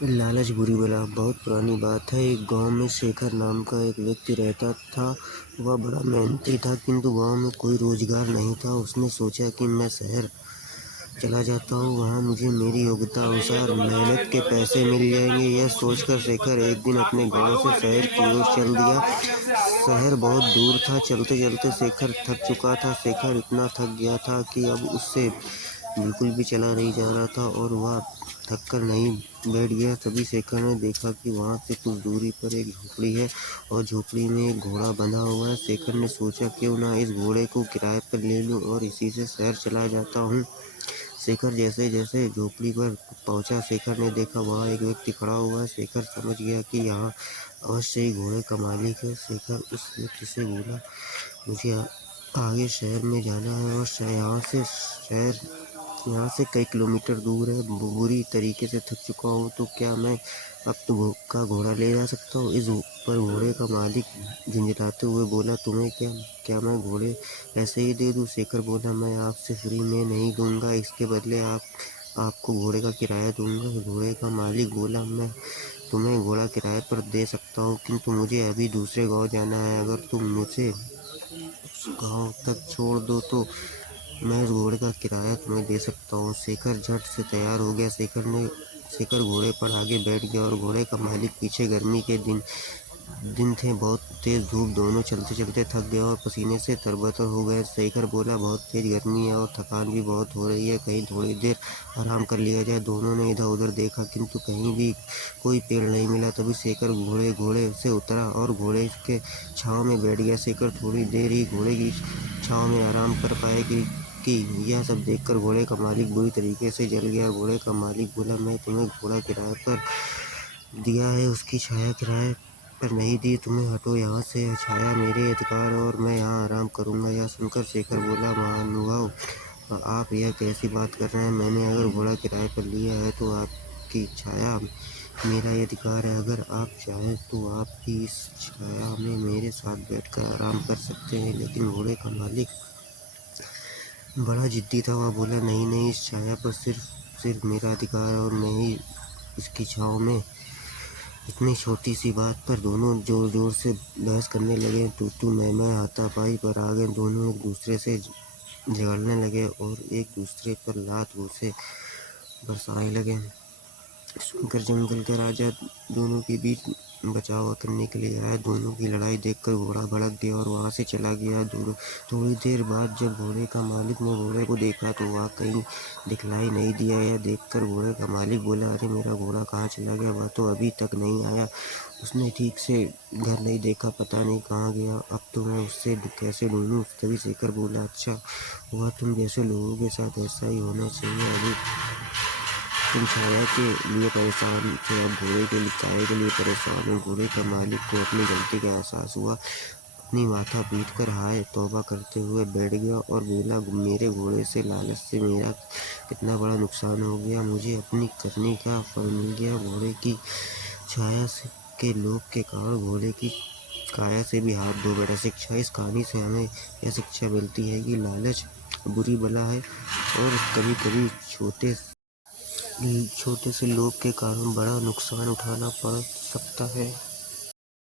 लालच बुरी बला। बहुत पुरानी बात है। एक गांव में शेखर नाम का एक व्यक्ति रहता था। वह बड़ा मेहनती था, किंतु गांव में कोई रोजगार नहीं था। उसने सोचा कि मैं शहर चला जाता हूँ, वहाँ मुझे मेरी योग्यता अनुसार मेहनत के पैसे मिल जाएंगे। यह सोचकर शेखर एक दिन अपने गांव से शहर की ओर चल दिया। शहर बहुत दूर था। चलते चलते शेखर थक चुका था। शेखर इतना थक गया था कि अब उससे बिल्कुल भी चला नहीं जा रहा था और वह थक कर नहीं बैठ गया। तभी शेखर ने देखा कि वहाँ से कुछ दूरी पर एक झोपड़ी है और झोपड़ी में एक घोड़ा बंधा हुआ है। शेखर ने सोचा क्यों ना इस घोड़े को किराए पर ले लूँ और इसी से शहर चला जाता हूँ। शेखर जैसे जैसे झोपड़ी पर पहुंचा, शेखर ने देखा वहाँ एक व्यक्ति खड़ा हुआ है। शेखर समझ गया कि यहाँ अवश्य ही घोड़े का मालिक है। शेखर उस व्यक्ति से बोला, मुझे आगे शहर में जाना है और यहाँ से कई किलोमीटर दूर है। बुरी तरीके से थक चुका हूँ, तो क्या मैं अब का घोड़ा ले जा सकता हूँ? इस पर घोड़े का मालिक झिंझलाते हुए बोला, तुम्हें क्या मैं घोड़े ऐसे ही दे दूँ? शेखर बोला, मैं आपसे फ्री में नहीं दूंगा, इसके बदले आपको घोड़े का किराया दूंगा। घोड़े का मालिक बोला, मैं तुम्हें घोड़ा किराए पर दे सकता हूँ, किंतु मुझे अभी दूसरे गांव जाना है। अगर तुम मुझे उस गांव तक छोड़ दो तो मैं इस घोड़े का किराया तुम्हें दे सकता हूँ। शेखर झट से तैयार हो गया। शेखर घोड़े पर आगे बैठ गया और घोड़े का मालिक पीछे। गर्मी के दिन थे, बहुत तेज धूप। दोनों चलते चलते थक गए और पसीने से तरबतर हो गए। शेखर बोला, बहुत तेज गर्मी है और थकान भी बहुत हो रही है, कहीं थोड़ी देर आराम कर लिया जाए। दोनों ने इधर उधर देखा, किंतु कहीं भी कोई पेड़ नहीं मिला। तभी शेखर घोड़े से उतरा और घोड़े के छांव में बैठ गया। शेखर थोड़ी देर ही घोड़े की छांव में आराम कर पाया कि यह सब देखकर घोड़े का मालिक बुरी तरीके से जल गया। घोड़े का मालिक बोला, मैं तुम्हें घोड़ा किराए पर दिया है, उसकी छाया किराए पर नहीं दी। तुम्हें हटो यहाँ से। छाया मेरे अधिकार और मैं यहाँ आराम करूँगा। यह सुनकर शेखर बोला, महानुभाव, आप यह कैसी बात कर रहे हैं? मैंने अगर घोड़ा किराए पर लिया है तो आपकी छाया मेरा ही अधिकार है। अगर आप चाहें तो आप भी इस छाया में मेरे साथ बैठकर आराम कर सकते हैं। लेकिन घोड़े का मालिक बड़ा जिद्दी था। वह बोला, नहीं नहीं, इस छाया पर सिर्फ मेरा अधिकार है और मैं ही इसकी छाँव में। इतनी छोटी सी बात पर दोनों जोर जोर से बहस करने लगे। तू मैं हाथापाई पर आ गए। दोनों एक दूसरे से झगड़ने लगे और एक दूसरे पर लात घूंसे बरसाने लगे। सुनकर जंगल का राजा दोनों के बीच बचाव करने के लिए आया। दोनों की लड़ाई देखकर घोड़ा भड़क गया और वहां से चला गया। थोड़ी देर बाद जब घोड़े का मालिक ने घोड़े को देखा तो वह कहीं दिखलाई नहीं दिया। यह देखकर घोड़े का मालिक बोला, अरे मेरा घोड़ा कहाँ चला गया? वह तो अभी तक नहीं आया। उसने ठीक से घर नहीं देखा, पता नहीं कहाँ गया। अब तो मैं उससे कैसे ढूंढूं? तभी शेखर बोला, अच्छा हुआ तुम जैसे लोगों के साथ ऐसा ही होना चाहिए। अभी तुम छाया के लिए परेशान थे, अब घोड़े के छाया के लिए परेशान हो। घोड़े का मालिक को अपनी गलती का एहसास हुआ। अपनी माथा पीट कर हाय तौबा करते हुए बैठ गया और बोला, मेरे घोड़े से लालच से मेरा कितना बड़ा नुकसान हो गया। मुझे अपनी करनी का फल मिल गया। घोड़े की छाया के लोभ के कारण घोड़े की काया से भी हाथ धो बैठा। शिक्षा, इस कहानी से हमें यह शिक्षा मिलती है कि लालच बुरी बला है और कभी कभी छोटे से लोभ के कारण बड़ा नुकसान उठाना पड़ सकता है।